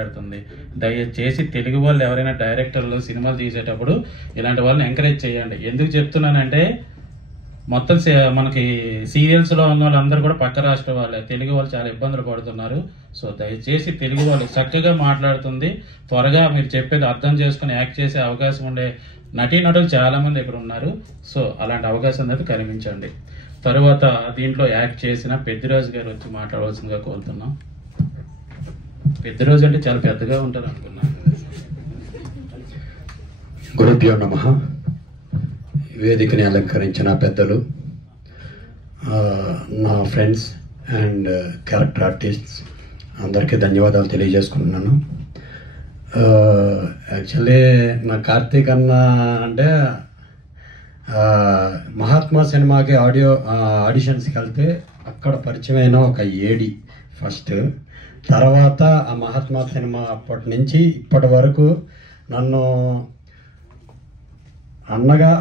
పెడుతుంది. దయచేసి తెలుగు వాళ్ళు ఎవరైనా డైరెక్టర్లు సినిమాలు తీసేటప్పుడు ఇలాంటి వాళ్ళని ఎంకరేజ్ చేయండి. ఎందుకు చెప్తున్నానంటే మొత్తం మనకి సీరియల్స్లో ఉన్న వాళ్ళందరూ కూడా పక్క రాష్ట్ర వాళ్ళే, తెలుగు వాళ్ళు చాలా ఇబ్బందులు పడుతున్నారు. సో దయచేసి తెలుగు వాళ్ళు చక్కగా మాట్లాడుతుంది, త్వరగా మీరు చెప్పేది అర్థం చేసుకుని యాక్ట్ చేసే అవకాశం ఉండే నటీనటులు చాలామంది ఇక్కడ ఉన్నారు. సో అలాంటి అవకాశం అనేది కనిపించండి. తరువాత దీంట్లో యాక్ట్ చేసిన పెద్దిరాజు గారు వచ్చి మాట్లాడవలసిందిగా కోరుతున్నాం. పెద్దిరాజు అంటే చాలా పెద్దగా ఉంటారు అనుకున్నా. గురుభ్యో నమః. వేదికని అలంకరించిన పెద్దలు, నా ఫ్రెండ్స్ అండ్ క్యారెక్టర్ ఆర్టిస్ట్స్ అందరికీ ధన్యవాదాలు తెలియజేసుకుంటున్నాను. యాక్చువల్లీ నా కార్తీక్ అన్న అంటే మహాత్మా సినిమాకి ఆడిషన్స్కి వెళ్తే అక్కడ పరిచయమైన ఒక ఏడి ఫస్ట్. తర్వాత ఆ మహాత్మా సినిమా అప్పటి నుంచి ఇప్పటి వరకు నన్ను అన్నగా,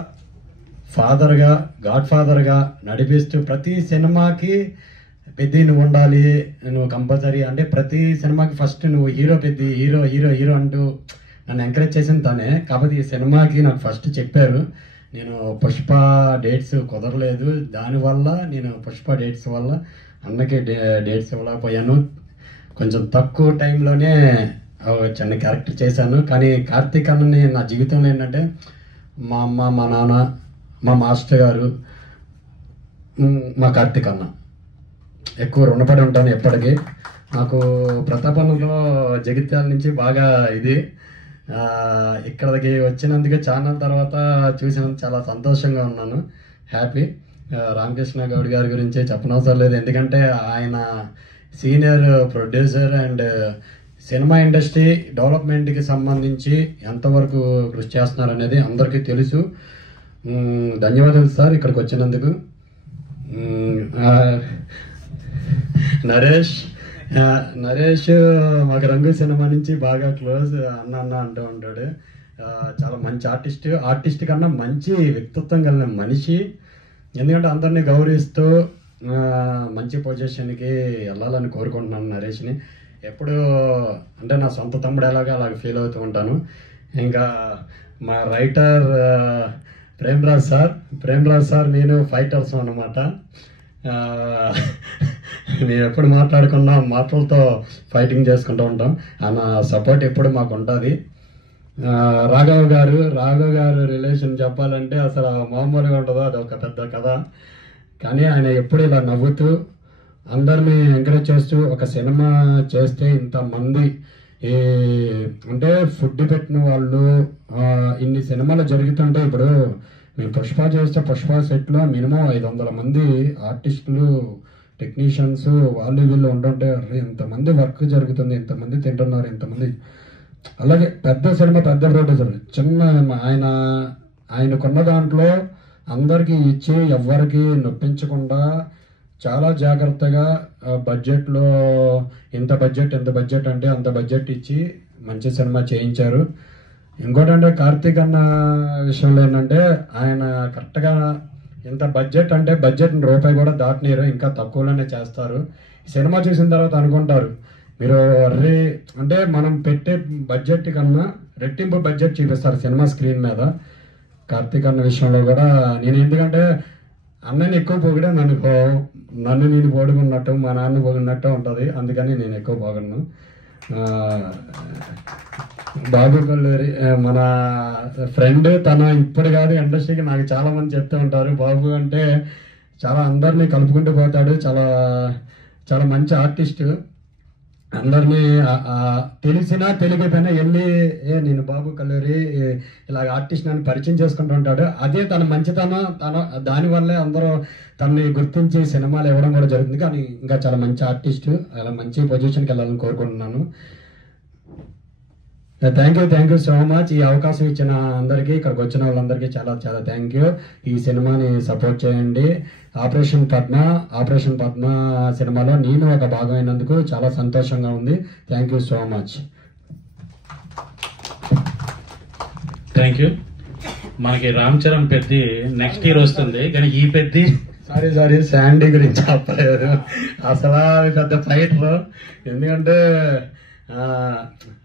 ఫాదర్గా, గాడ్ ఫాదర్గా నడిపిస్తూ ప్రతి సినిమాకి పెద్ద నువ్వు ఉండాలి, నువ్వు కంపల్సరీ అంటే ప్రతి సినిమాకి ఫస్ట్ నువ్వు హీరో, పెద్ద హీరో హీరో హీరో అంటూ నన్ను ఎంకరేజ్ చేసిన తనే. కాకపోతే ఈ సినిమాకి నాకు ఫస్ట్ చెప్పారు, నేను పుష్ప డేట్స్ కుదరలేదు, దానివల్ల నేను పుష్ప డేట్స్ వల్ల అన్నకి డేట్స్ ఇవ్వలేకపోయాను. కొంచెం తక్కువ టైంలోనే చిన్న క్యారెక్టర్ చేశాను. కానీ కార్తీక్ అన్నని నా జీవితంలో ఏంటంటే మా అమ్మ, మా నాన్న, మా మాస్టర్ గారు, మా కార్తీక్ అన్న ఎక్కువ రుణపడి ఉంటాను ఎప్పటికీ. నాకు ప్రతాపంలో జగిత్యాల నుంచి బాగా ఇది ఇక్కడికి వచ్చినందుకు ఛానల్ తర్వాత చూసినందుకు చాలా సంతోషంగా ఉన్నాను, హ్యాపీ. రామకృష్ణ గౌడ్ గారి గురించి చెప్పనవసరం లేదు, ఎందుకంటే ఆయన senior producer and cinema industry డెవలప్మెంట్కి సంబంధించి ఎంతవరకు కృషి చేస్తున్నారు అనేది అందరికీ తెలుసు. ధన్యవాదాలు సార్ ఇక్కడికి వచ్చినందుకు. నరేష్ మాకు రంగు సినిమా నుంచి బాగా క్లోజ్, అన్న అంటూ ఉంటాడు. చాలా మంచి ఆర్టిస్ట్ కన్నా మంచి వ్యక్తిత్వం కలిగిన మనిషి. ఎందుకంటే అందరినీ గౌరవిస్తూ మంచి పొజిషన్కి వెళ్ళాలని కోరుకుంటున్నాను నరేష్ని. ఎప్పుడు అంటే నా సొంత తమ్ముడు అలాగ ఫీల్ అవుతూ ఉంటాను. ఇంకా మా రైటర్ ప్రేమ్రాజ్ సార్ నేను ఫైటర్స్ అన్నమాట. మేము ఎప్పుడు మాట్లాడుకున్నా మాటలతో ఫైటింగ్ చేసుకుంటూ ఉంటాం. ఆయన సపోర్ట్ ఎప్పుడు మాకు ఉంటుంది. రాఘవ్ గారు రిలేషన్ చెప్పాలంటే అసలు మామూలుగా ఉంటుందో అది ఒక పెద్ద కథ. కానీ ఆయన ఎప్పుడు ఇలా నవ్వుతూ అందరినీ ఎంకరేజ్ చేస్తూ ఒక సినిమా చేస్తే ఇంతమంది అంటే ఫుడ్ పెట్టిన వాళ్ళు ఇన్ని సినిమాలు జరుగుతుంటే, ఇప్పుడు మేము పుష్ప చేస్తే పుష్ప సెట్లో మినిమం 500 మంది ఆర్టిస్టులు, టెక్నీషియన్స్ వాళ్ళు వీళ్ళు ఉంటుంటే ఇంతమంది వర్క్ జరుగుతుంది, ఇంతమంది తింటున్నారు, ఇంతమంది. అలాగే పెద్ద సినిమా, పెద్ద ప్రొడ్యూసర్, చిన్న ఆయనకున్న దాంట్లో అందరికీ ఇచ్చి ఎవ్వరికి నొప్పించకుండా చాలా జాగ్రత్తగా బడ్జెట్లో ఇంత బడ్జెట్ అంటే అంత బడ్జెట్ ఇచ్చి మంచి సినిమా చేయించారు. ఇంకోటంటే కార్తీక్ అన్న విషయంలో ఏంటంటే ఆయన కరెక్ట్గా ఇంత బడ్జెట్ అంటే బడ్జెట్ రూపాయి కూడా దాటనీరు, ఇంకా తక్కువలోనే చేస్తారు. సినిమా చూసిన తర్వాత అనుకుంటారు మీరు అంటే మనం పెట్టే బడ్జెట్ కన్నా రెట్టింపు బడ్జెట్ చూపిస్తారు సినిమా స్క్రీన్ మీద. కార్తీక్ అన్న విషయంలో కూడా నేను ఎందుకంటే అన్నని ఎక్కువ పొగిడా నన్ను నేను పొడుగున్నట్టు, మా నాన్న పొగినట్టు ఉంటుంది, అందుకని నేను ఎక్కువ పొగడను. బాబు కల్లూరి మన ఫ్రెండ్, తన ఇప్పుడు కాదు ఇండస్ట్రీకి నాకు చాలా మంది చెప్తూ ఉంటారు, బాబు అంటే చాలా అందరినీ కలుపుకుంటూ పోతాడు, చాలా చాలా మంచి ఆర్టిస్టు. అందరినీ తెలిసినా తెలియకపోయినా వెళ్ళి నేను బాబు కల్లూరి ఇలాగ ఆర్టిస్ట్ అని పరిచయం చేసుకుంటూ ఉంటాడు. అదే తన మంచితనం, దానివల్లే అందరూ తనని గుర్తించి సినిమాలు ఇవ్వడం కూడా జరుగుతుంది. కానీ ఇంకా చాలా మంచి ఆర్టిస్టు, అలా మంచి పొజిషన్కి వెళ్ళాలని కోరుకుంటున్నాను. Thank you so much. ఈ అవకాశం ఇచ్చిన అందరికీ, ఇక్కడికి వచ్చిన వాళ్ళందరికీ చాలా చాలా థ్యాంక్ యూ. ఈ సినిమాని సపోర్ట్ చేయండి. ఆపరేషన్ పద్మ సినిమాలో నేను ఒక భాగమైనందుకు చాలా సంతోషంగా ఉంది. Thank you so much. Thank you. మనకి రామ్ చరణ్ పెద్ది నెక్స్ట్ ఇయర్ వస్తుంది, కానీ ఈ పెద్ది సారీ శాండీ గురించి చెప్పలేదు. అసలు పెద్ద ఫైటర్, ఎందుకంటే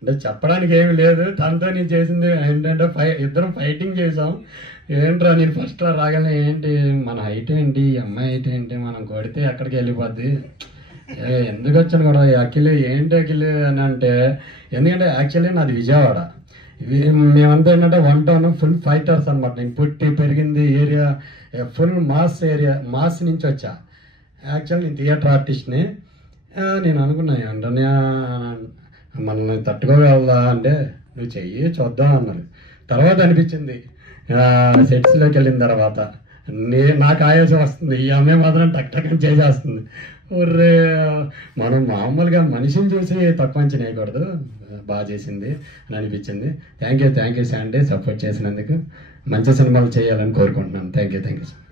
అంటే చెప్పడానికి ఏమి లేదు. తనతో నేను చేసింది ఏంటంటే ఇద్దరం ఫైటింగ్ చేసాం. ఏంట్రా నేను ఫస్ట్ రాగానే ఏంటి మన హైట్ ఏంటి, ఈ అమ్మాయి హైట్ ఏంటి, మనం కొడితే ఎక్కడికి వెళ్ళిపోద్ది, ఎందుకు వచ్చాను కూడా అఖిల్ ఏంటి అఖిల్ అని అంటే, ఎందుకంటే యాక్చువల్లీ నాది విజయవాడ. మేమంతా ఏంటంటే 1 టౌన్ ఫుల్ ఫైటర్స్ అనమాట. నేను పుట్టి పెరిగింది ఏరియా ఫుల్ మాస్ నుంచి వచ్చా. యాక్చువల్ నేను థియేటర్ ఆర్టిస్ట్ని. నేను అనుకున్నాను అంటే మనల్ని తట్టుకోగలదా అంటే, నువ్వు చెయ్యి చూద్దాం అన్నారు. తర్వాత అనిపించింది సెట్స్లోకి వెళ్ళిన తర్వాత నాకు ఆయాసం వస్తుంది, ఈ అమ్మాయి మాత్రం టక్ టక్ అని చేసేస్తుంది. ఒర్రే మనం మామూలుగా మనిషిని చూసి తక్కువ అంచనా వేయకూడదు, బాగా చేసింది అని అనిపించింది. థ్యాంక్ యూ శాండీ, సపోర్ట్ చేసినందుకు. మంచి సినిమాలు చేయాలని కోరుకుంటున్నాను. Thank you sir.